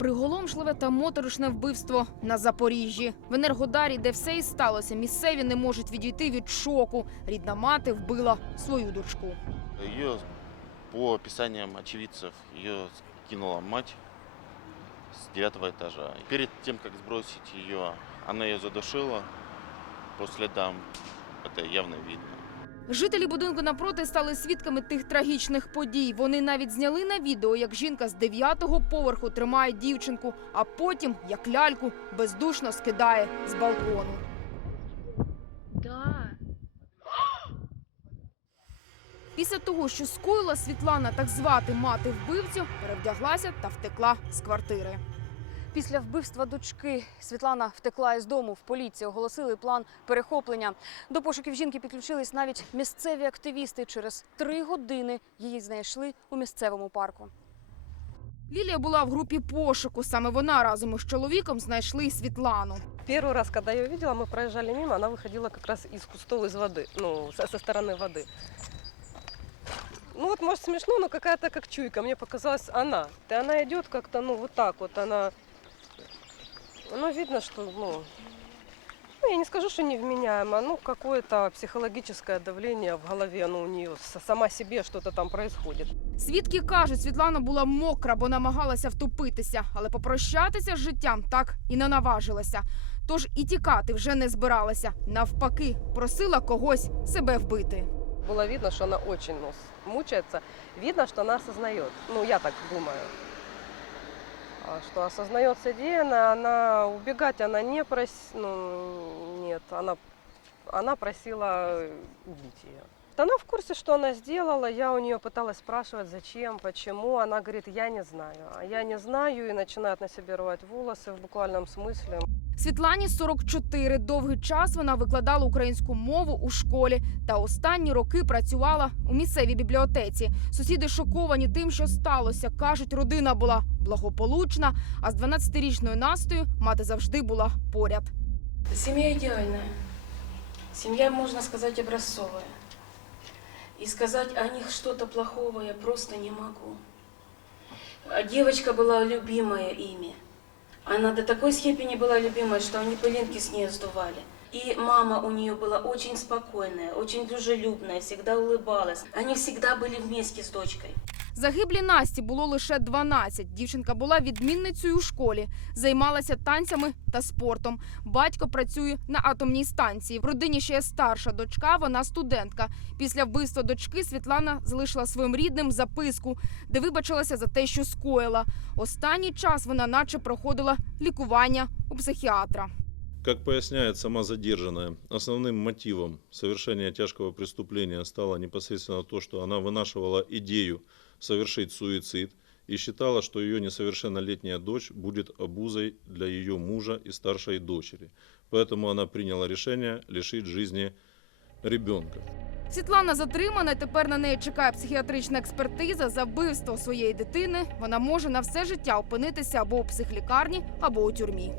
Приголомшливе та моторошне вбивство на Запоріжжі. В Енергодарі, де все і сталося, місцеві не можуть відійти від шоку. Рідна мати вбила свою дочку. Ее, по описаниям очевидцев, ее кинула мать девятого этажа. И перед тем, как сбросить ее, она ее задушила по следам. Это явно видно. Жителі будинку напроти стали свідками тих трагічних подій. Вони навіть зняли на відео, як жінка з дев'ятого поверху тримає дівчинку, а потім, як ляльку, бездушно скидає з балкону. Да. Після того, що скоїла Світлана, так звати мати вбивцю, перевдяглася та втекла з квартири. Після вбивства дочки Світлана втекла із дому. В поліції оголосили план перехоплення. До пошуків жінки підключились навіть місцеві активісти. Через три години її знайшли у місцевому парку. Лілія була в групі пошуку. Саме вона разом із чоловіком знайшли й Світлану. Первый раз, когда я увидела, мы проезжали мимо, она выходила как раз из кустов из воды, ну, со, со стороны воды. Ну вот, может, смешно, но какая-то как чуйка, мне показалась она. И она идет как-то, ну, вот так вот, она... Ну, видно, что, ну, ну, я не скажу, что невменяемо, ну, какое-то психологическое давление в голове, ну, у нее сама себе что-то там происходит. Свідки кажуть, Світлана була мокра, бо намагалася втопитися, але попрощатися з життям так і не наважилася. Тож і тікати вже не збиралася. Навпаки, просила когось себе вбити. Было видно, что она очень ну, с- мучается. Видно, что она осознает. Ну, я так думаю А Что осознает содеянное, она убегать она не просила. Ну, нет, она, она просила э, убить ее. Она в курсе, что она сделала. Я у нее пыталась спрашивать, зачем, почему. Она говорит, я не знаю. А я не знаю и начинает на себе рвать волосы в буквальном смысле. Світлані 44. Довгий час вона викладала українську мову у школі та останні роки працювала у місцевій бібліотеці. Сусіди шоковані тим, що сталося. кажуть, родина була благополучна, а з 12-річною Настою мати завжди була поряд. Семья идеальная. Семья, можно сказать, образцовая. И сказать о них что-то плохого я просто не могу. А девочка была любимая ими. Она до такой степени была любимой, что они пылинки с нее сдували. И мама у нее была очень спокойная, очень дружелюбная, всегда улыбалась. Они всегда были вместе с дочкой. Загиблі Насті було лише 12. Дівчинка була відмінницею у школі, займалася танцями та спортом. Батько працює на атомній станції. В родині ще є старша дочка, вона студентка. Після вбивства дочки Світлана залишила своїм рідним записку, де вибачилася за те, що скоїла. Останній час вона наче проходила лікування у психіатра. Как поясняет сама задержанная, основным мотивом совершения тяжкого преступления стало непосредственно то, что она вынашивала идею совершить суицид и считала, что ее несовершеннолетняя дочь будет обузой для ее мужа и старшей дочери. Поэтому она приняла решение лишить жизни ребенка. Світлана затримана. Тепер на неї чекає психіатрична експертиза за вбивство своєї дитини. Вона може на все життя опинитися або у психлікарні, або у тюрмі.